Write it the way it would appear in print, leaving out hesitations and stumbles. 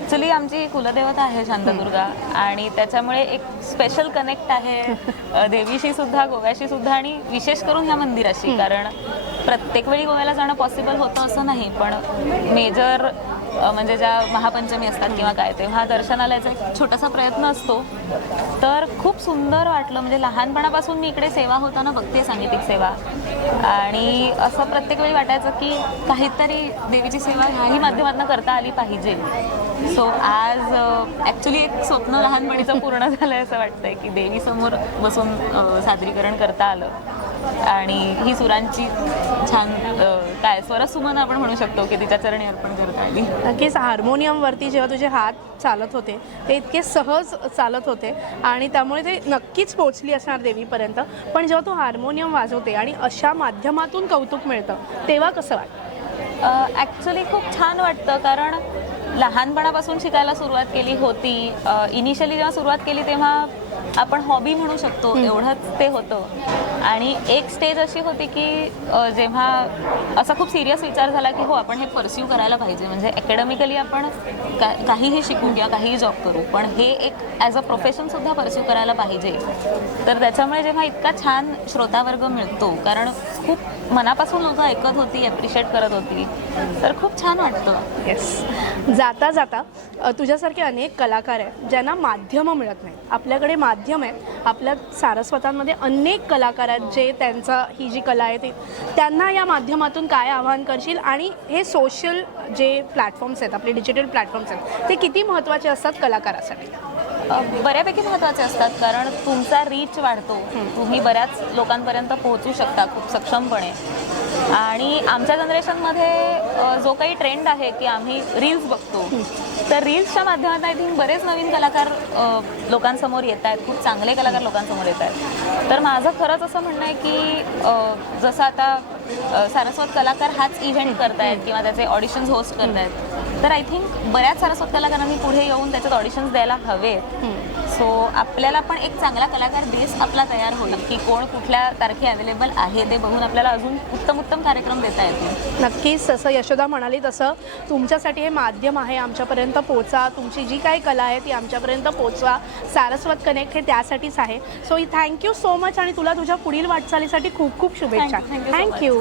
Actually आमची कुलदेवता आहे शांतादुर्गा आणि त्याच्यामुळे एक स्पेशल कनेक्ट आहे देवीशी सुद्धा, गोव्याशी सुद्धा आणि विशेष करून ह्या मंदिराशी. कारण प्रत्येक वेळी गोव्याला जाणं पॉसिबल होतं असं नाही, पण मेजर म्हणजे ज्या महापंचमी असतात किंवा काय तेव्हा दर्शनाला याचा एक छोटासा प्रयत्न असतो. तर खूप सुंदर वाटलं. म्हणजे लहानपणापासून मी इकडे सेवा होताना बघते, सांगीतिक सेवा, आणि असं प्रत्येक वेळी वाटायचं की काहीतरी देवीची सेवा ह्याही माध्यमातून करता आली पाहिजे. सो आज ॲक्च्युली एक स्वप्न लहानपणीचं पूर्ण झालं आहे असं वाटतंय की देवीसमोर बसून सादरीकरण करता आलं. आणि ही सुरांची छान काय स्वरसुमन आपण म्हणू शकतो की तिच्या चरणी अर्पण करता आली. नक्कीच हार्मोनियमवरती जेव्हा तुझे हात चालत होते ते इतके सहज चालत होते आणि त्यामुळे ते नक्कीच पोचली असणार देवीपर्यंत. पण जेव्हा तू हार्मोनियम वाजवते आणि अशा माध्यमातून कौतुक मिळतं तेव्हा कसं वाटतं? ॲक्च्युली खूप छान वाटतं. कारण लहानपणापासून शिकायला सुरुवात केली होती. इनिशियली जेव्हा सुरुवात केली तेव्हा आपण हॉबी म्हणू शकतो एवढंच ते होतं. आणि एक स्टेज अशी होती की जेव्हा असा खूप सिरियस विचार झाला की हो आपण हे परस्यू करायला पाहिजे. म्हणजे अकॅडमिकली आपण काहीही शिकू किंवा काहीही जॉब करू, पण हे एक ॲज अ प्रोफेशनसुद्धा परस्यू करायला पाहिजे. तर त्याच्यामुळे जेव्हा इतका छान श्रोतावर्ग मिळतो, कारण खूप मनापासून लोकं ऐकत होती, ॲप्रिशिएट करत होती, तर खूप छान वाटतं. येस. जाता जाता तुझ्यासारखे अनेक कलाकार आहेत ज्यांना माध्यमं मिळत नाही. आपल्याकडे माध्यम आहे, आपल्या सारस्वतांमध्ये अनेक कलाकार आहेत जे त्यांचा ही जी कला आहे ती त्यांना या माध्यमातून काय आवाहन करशील? आणि हे सोशल जे प्लॅटफॉर्म्स आहेत, आपले डिजिटल प्लॅटफॉर्म्स आहेत, ते किती महत्त्वाचे असतात कलाकारासाठी? बऱ्यापैकी महत्त्वाचे असतात. कारण तुमचा रीच वाढतो, तुम्ही बऱ्याच लोकांपर्यंत पोहोचू शकता खूप सक्षमपणे. आणि आमच्या जनरेशनमध्ये जो काही ट्रेंड आहे की आम्ही रील्स बघतो, तर रील्सच्या माध्यमातून आय थिंक बरेच नवीन कलाकार लोकांसमोर येत आहेत, खूप चांगले कलाकार लोकांसमोर येत आहेत. तर माझं खरंच असं म्हणणं आहे की जसं आता सारस्वत कलाकार हाच इव्हेंट करतायत किंवा त्याचे ऑडिशन्स होस्ट करतायत, तर आय थिंक बऱ्याच सारस्वत कलाकारांनी पुढे येऊन त्याच्यात ऑडिशन्स द्यायला हवेत. सो आपल्याला पण एक चांगला कलाकार बेस आपला तयार होईल की कोण कुठल्या तारखे अवेलेबल आहे ते बघून आपल्याला अजून उत्तम उत्तम कार्यक्रम देता येतील. नक्कीच. जसं यशोदा म्हणाली तसं तुमच्यासाठी हे माध्यम आहे, आमच्यापर्यंत पोचा. तुमची जी काही कला आहे ती आमच्यापर्यंत पोचवा. सारस्वत कनेक्ट हे त्यासाठीच आहे. सो थँक्यू सो मच आणि तुला तुझ्या पुढील वाटचालीसाठी खूप खूप शुभेच्छा. थँक्यू.